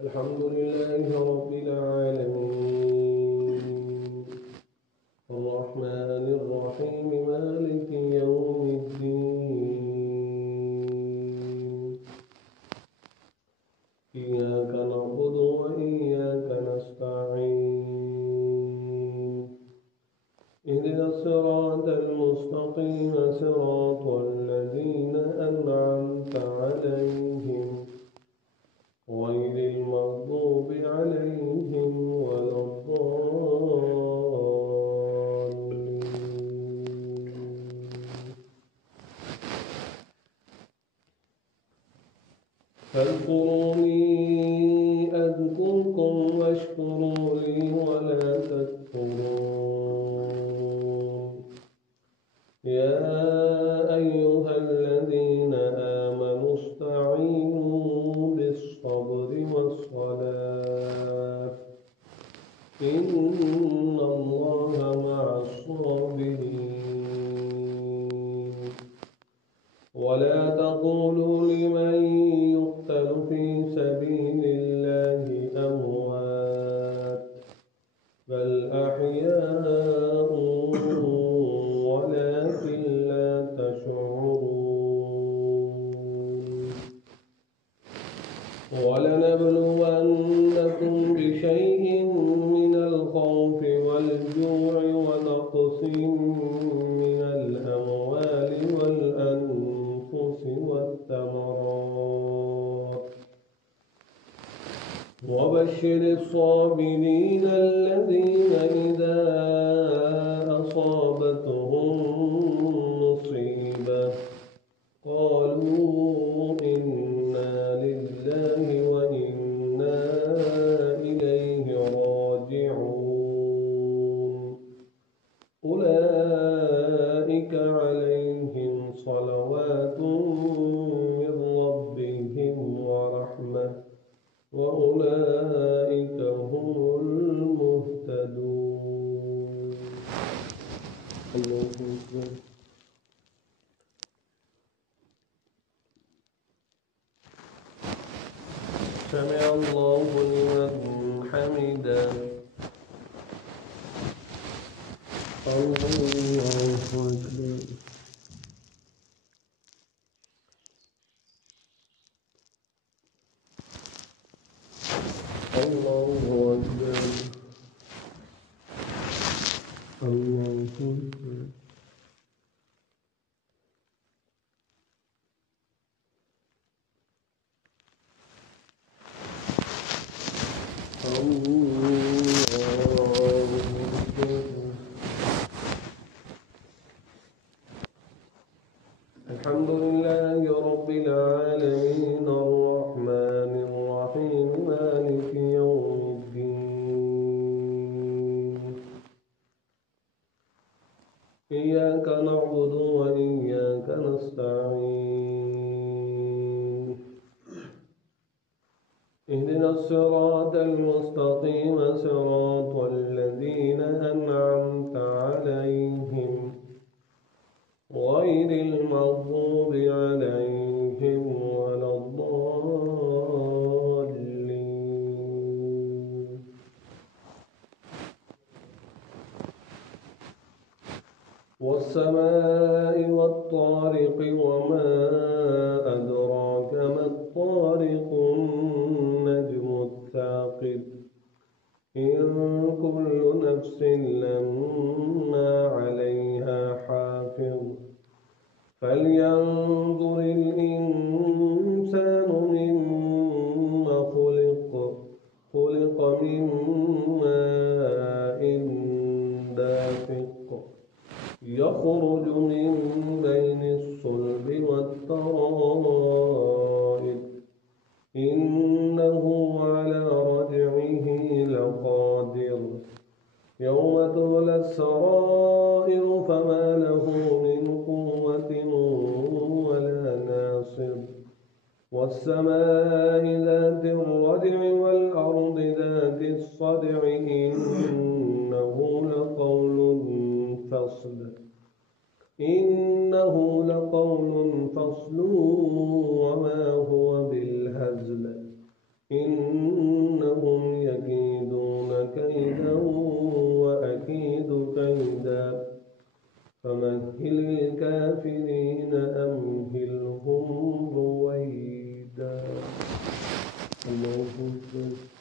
الحمد لله رب العالمين الرحمن الرحيم مالك يوم الدين إياك نعبد وإياك نستعين اهدنا الصراط المستقيم صراط الذين أنعمت عليهم غير المغضوب عليهم ولا الضالين. فاذكروني أذكركم واشكروا لي ولا تكفرون. يا أيها الذين آمنوا استعينوا بالصبر والصلاة إن الله مع الصابرين. ولا تقولوا لمن يقتل في سبيل الله أموات بل أحياء ولكن لا تشعرون. ولنبلونكم بشيء من الخوف والجوع ونقص من الأموال والأنفس والثمرات وبشر الصابرين الذين إذا أصابتهم مصيبة قالوا إنا لله وإنا إليه راجعون. أولئك عليهم صلوات من ربهم ورحمة وأولئك هم المهتدون. الله أكبر. سمع الله لمن حمده. الله أكبر. الله أكبر. الله أكبر. الحمد لله رب العالمين الرحمن الرحيم مالك يوم الدين إياك نعبد وإياك نستعين اهدنا الصراط المستقيم صراط الذين أنعمت عليهم غير المغضوب عليهم ولا الضالين. والسماء والطارق وما أدراك ما الطارق النجم الثاقب إن كل نفس لما عليها حافظ فلينظر الإنسان مما خلق من ماء دافق يخرج من بين الصلب والترائب إنه على رجعه لقادر يوم تبلى السرائر فما له من قوة ولا ناصر. والسماء ذات الرجع والأرض ذات الصدع إنه لقول فصل وما هو بالهزل إن فمهل الكافرين أمهلهم رويدا. الله أكبر.